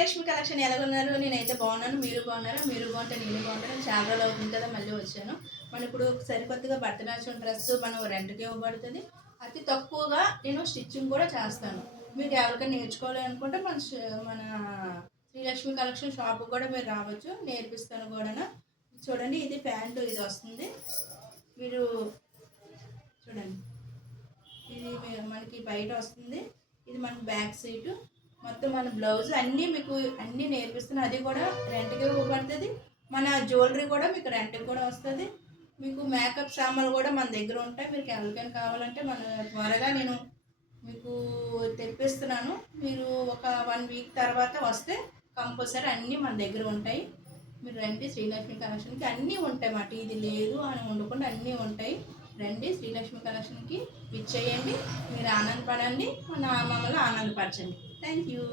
Srilakshmi collection ఎలాగున్నారు? నేనైతే బాగున్నాను. మీరు బాగున్నారా? మీరు బాగుంటే నేను బాగుంటాను. చాలా రోజులు అవుతుంది కదా మళ్ళీ వచ్చాను. మనం ఇప్పుడు సరికొత్తగా భరతనాట్యం డ్రెస్ మనం రెంట్కి ఇవ్వబడుతుంది. అతి తక్కువగా నేను స్టిచ్చింగ్ కూడా చేస్తాను. మీరు ఎవరికైనా నేర్చుకోవాలి అనుకుంటే మన శ్రీలక్ష్మి కలెక్షన్ షాప్ కూడా మీరు రావచ్చు, నేర్పిస్తాను కూడా. చూడండి, ఇది ప్యాంటు ఇది వస్తుంది. మీరు చూడండి, ఇది మనకి బయట వస్తుంది. ఇది మన బ్యాక్ సీటు, మొత్తం మన బ్లౌజ్ అన్నీ మీకు అన్నీ నేర్పిస్తున్నాను. అది కూడా రెంట్కి ఇవ్వబడుతుంది. మన జ్యువెలరీ కూడా మీకు రెంట్కి కూడా వస్తుంది. మీకు మేకప్ సామాన్లు కూడా మన దగ్గర ఉంటాయి. మీకు ఎవరికైనా కావాలంటే త్వరగా నేను మీకు తెప్పిస్తున్నాను. మీరు ఒక 1 వీక్ తర్వాత వస్తే కంపల్సరీ అన్నీ మన దగ్గర ఉంటాయి. మీరు రండి, శ్రీలక్ష్మి కలెక్షన్కి అన్నీ ఉంటాయి మాట. ఇది లేదు అని ఉండకుండా అన్నీ ఉంటాయి. రండి, శ్రీలక్ష్మి కలెక్షన్కి విచ్చేయండి. మీరు ఆనందపడండి, మమ్మల్ని ఆనందపరచండి. Thank you.